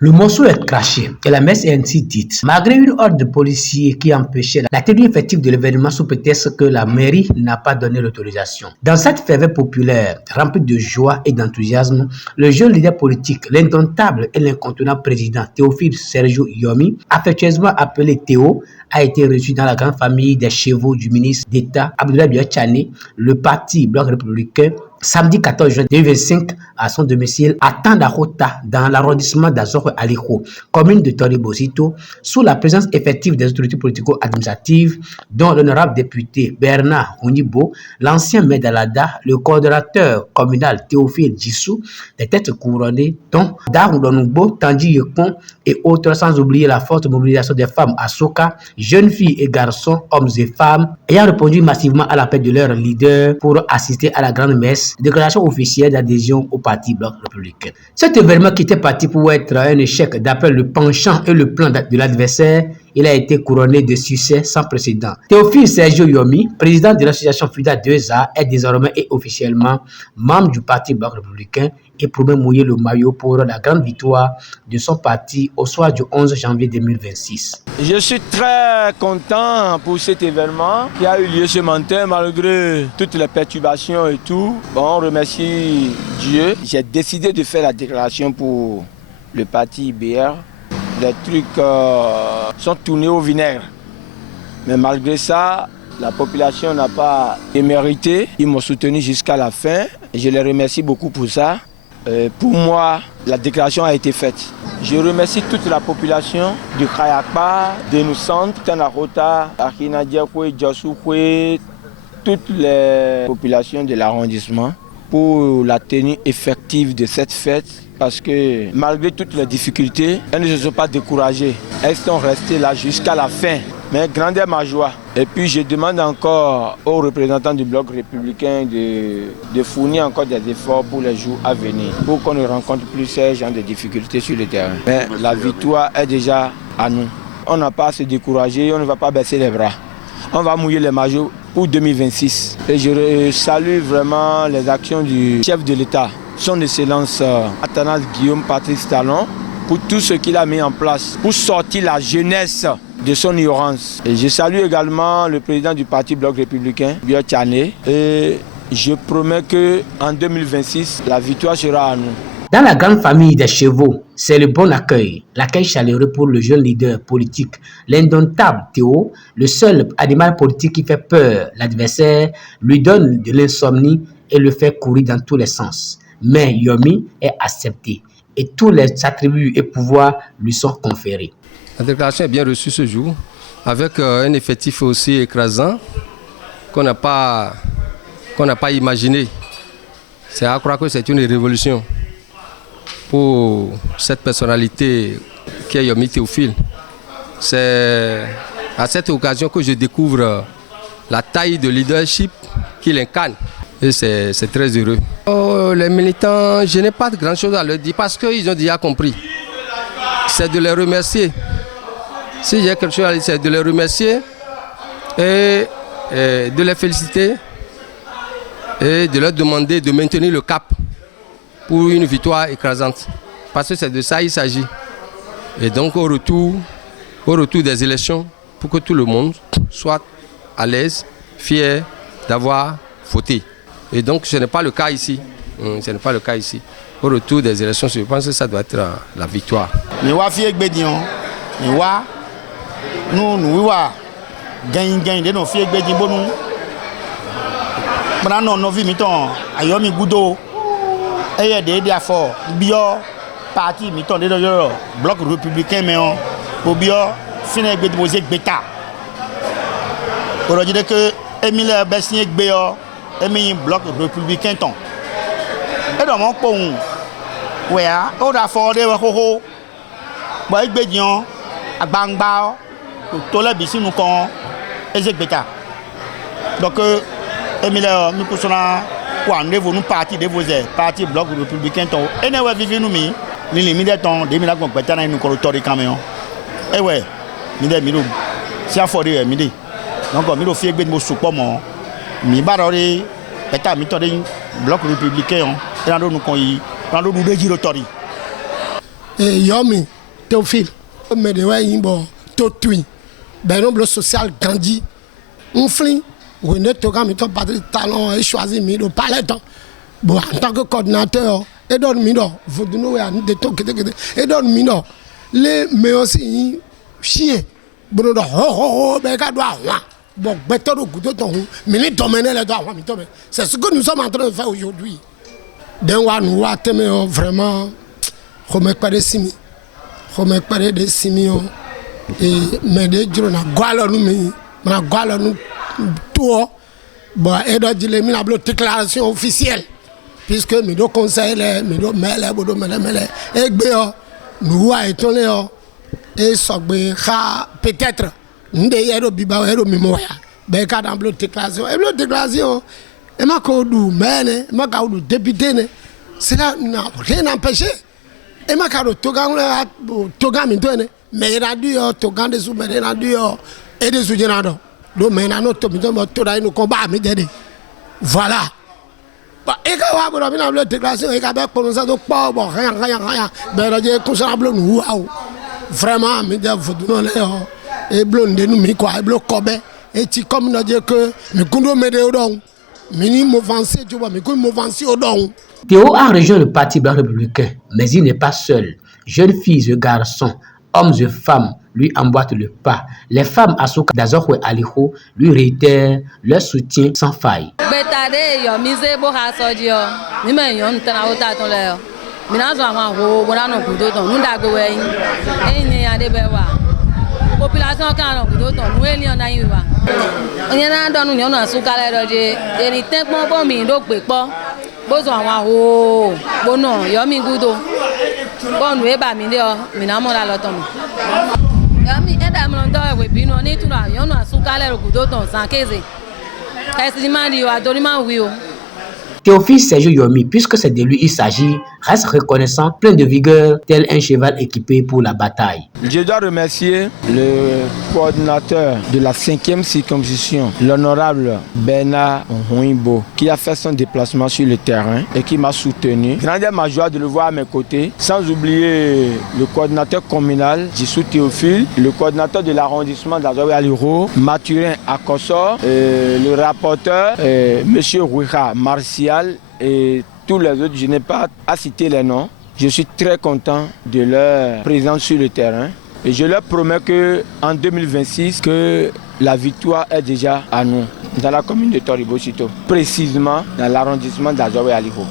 Le morceau est craché et la messe est ainsi dite. Malgré une ordre de policiers qui empêchait la tenue effective de l'événement sous prétexte que la mairie n'a pas donné l'autorisation. Dans cette ferveur populaire, remplie de joie et d'enthousiasme, le jeune leader politique, l'indomptable et l'incontournable président Théophile Sergio Yomi, affectueusement appelé Théo, a été reçu dans la grande famille des chevaux du ministre d'État Abdoulaye Biya Tchane, le parti Bloc républicain, samedi 14 juin 2025 à son domicile à Tandahota dans l'arrondissement d'Azoro Aliko, commune de Toribosito, sous la présence effective des autorités politico-administratives, dont l'honorable député Bernard Hunibo, l'ancien maire d'Alada, le coordonnateur communal Théophile Djissou, des têtes couronnées, dont Darou Tandji Yekon et autres, sans oublier la forte mobilisation des femmes à Soka, jeunes filles et garçons, hommes et femmes, ayant répondu massivement à l'appel de leur leader pour assister à la grande messe, déclaration officielle d'adhésion au parti Bloc républicain. Cet événement qui était parti pour être un échec d'après le penchant et le plan de l'adversaire, il a été couronné de succès sans précédent. Théophile Sergio Yomi, président de l'association FUDA 2A, est désormais et officiellement membre du parti Bloc républicain et promet mouiller le maillot pour la grande victoire de son parti au soir du 11 janvier 2026. Je suis très content pour cet événement qui a eu lieu ce matin malgré toutes les perturbations et tout. Bon, on remercie Dieu. J'ai décidé de faire la déclaration pour le parti IBR. Les trucs sont tournés au vinaigre. Mais malgré ça, la population n'a pas démérité. Ils m'ont soutenu jusqu'à la fin. Et je les remercie beaucoup pour ça. Pour moi, la déclaration a été faite. Je remercie toute la population du Kayakpa, de nos centres, Tanarota, Akinadiakwe, Djosoukwe, toutes les populations de l'arrondissement pour la tenue effective de cette fête. Parce que malgré toutes les difficultés, elles ne se sont pas découragées. Elles sont restées là jusqu'à la fin. Mais grande est ma joie. Et puis je demande encore aux représentants du Bloc républicain de fournir encore des efforts pour les jours à venir. Pour qu'on ne rencontre plus ces gens de difficultés sur le terrain. Mais la victoire est déjà à nous. On n'a pas à se décourager, on ne va pas baisser les bras. On va mouiller les maillots pour 2026. Et je salue vraiment les actions du chef de l'État, son Excellence Athanase Guillaume Patrice Talon, pour tout ce qu'il a mis en place pour sortir la jeunesse de son ignorance. Et je salue également le président du parti Bloc républicain, Biya Tchane, et je promets qu'en 2026, la victoire sera à nous. Dans la grande famille des chevaux, c'est le bon accueil, l'accueil chaleureux pour le jeune leader politique, l'indomptable Théo, le seul animal politique qui fait peur. L'adversaire lui donne de l'insomnie et le fait courir dans tous les sens. Mais Yomi est accepté et tous les attributs et pouvoirs lui sont conférés. La déclaration est bien reçue ce jour, avec un effectif aussi écrasant qu'on n'a pas imaginé. C'est à croire que c'est une révolution pour cette personnalité qui est Yomi Théophile. C'est à cette occasion que je découvre la taille de leadership qu'il incarne. Et c'est très heureux. Les militants, je n'ai pas de grand chose à leur dire parce qu'ils ont déjà compris. C'est de les remercier. Si j'ai quelque chose à dire, c'est de les remercier et de les féliciter et de leur demander de maintenir le cap pour une victoire écrasante. Parce que c'est de ça qu'il s'agit. Et donc au retour des élections, pour que tout le monde soit à l'aise, fier d'avoir voté. Et donc ce n'est pas le cas ici. Ce n'est pas le cas ici. Au retour des élections, je pense que ça doit être la victoire. gain de no fie gbe jimbo nu bra no vi mi ton ayomi gudo eye de afo bio parti mi ton de do bloc républicain mais on po bio fine gbe mo se gbeta oro jide que Emile Bessie gbe yo emi bloc républicain ton e do mo pohun we a o da fo de ho bo gbe jian agbangba to le bi sinu kan ezegbeta donc Emile mi ko sona kwa nevo nu parti de voze parti bloc républicain ton ene we vivi nu mi ni mi de ton de mi la gbeta na nu ko tori camion e we mi de mi do si afori mi de donc mi do fi gbe mo supo mo mi ba ri beta mi to de bloc républicain e na do nu kon yi na do de jiro tori yomi Théophile me de wa yin bo to twin ben nombre social Gandhi on flin on ne to ga mi to patri talon et choisi mi do palais temps bon en tant que coordinateur et donne mi do vous nous ya de to et donne mi do les mais aussi chien bon do ho be ka do wa bon beto do gudo ton mi ni domaine le do wa mi to c'est ce que nous sommes en train de faire aujourd'hui den wa nous wa teme vraiment comme pas de simi comme pas de simi et mais de jona gwalo nu mi na gwalo nu to bon et do dile mi la déclaration officielle puisque mi do conseil le mi do mele bodo mele e gbe yo nu wa etonle yo et so gbe kha peut-être nde yero biba yero mi mo ya be ka dans déclaration et déclaration e ma ko du mene ma ka du député ne cela n'a rien empêché et ma ka do toga mi to ne mais radio toga de sous mais radio et des sous-généraux do maintenant to mi to da no combat mi dede voilà ba e ka wa bo mi na le déclaration e ka be prononcer do po bo rien be radio consable nu wa vraiment mi de vodu no le e blonde nu mi kwa e blo kobe e ti comme no je que mi kundo me de odon mi ni movancer tu vois mi ko movancer odon. Théo a rejoint le parti blanc républicain, mais il n'est pas seul. Jeunes filles et garçons, hommes et femmes lui emboîtent le pas. Les femmes Asuka Dazokwe Aliho lui réitèrent leur soutien sans faille. Population kan ko do ton we ni ona yin wa oyin na do nu yan Asuka le roje eri ten pon pon mi do pe po bo so àwọn o bo no yo mi gudo bo nu e ba mi de o mi na mo la lo ton yo mi e da mo do we bi no ni tu na yan Asuka le gudo ton san keze esi ma di wa tori ma wi o. Théophile Sergio Yomi, puisque c'est de lui il s'agit, reste reconnaissant, plein de vigueur, tel un cheval équipé pour la bataille. Je dois remercier le coordinateur de la 5e circonscription, l'honorable Bernard Huimbo, qui a fait son déplacement sur le terrain et qui m'a soutenu. Grande ma joie de le voir à mes côtés, sans oublier le coordinateur communal, Jissou Théophile, le coordinateur de l'arrondissement d'Azoé Aliro, Mathurin Akossor, le rapporteur, M. Rouiha Martial, et tous les autres, je n'ai pas à citer les noms. Je suis très content de leur présence sur le terrain et je leur promets qu'en 2026, que la victoire est déjà à nous dans la commune de Toribo-Chito, précisément dans l'arrondissement d'Azoé Aliho.